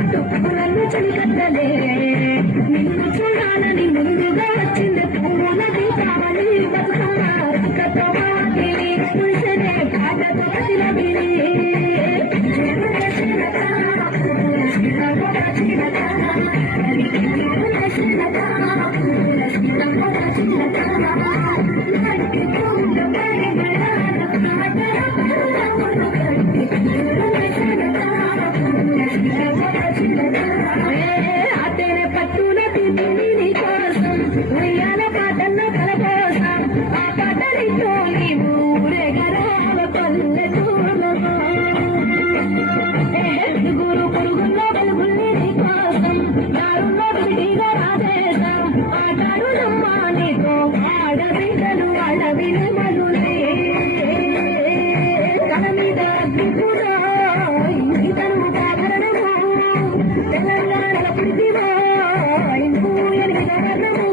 చుట్టూ నన్ను చలికట్టలే నిన్ను చూడాలని ముందుగా వచ్చింది పూల దీపావళి బతుకమ్మ పురుషనే పాటతో కదిలబిలి ఉయ్యాల పాటల్లో కలపోసాం ఆ పాటలితో నీవు ఊరేగరాల పల్లెటూరులో గురు పురుగుల్లో వెలుగుల్ని నీకోసం దారుల్లో విడిగా రాజేశాం ఆటాడునమ్మా నీతో ఆడబిడ్డలు అడవిని మధులే తల మీద అగ్గి కూడా ఇంగితను కారణము తెలంగాణ పుడితివా ఇంకూ ఎనిమిద వర్ణము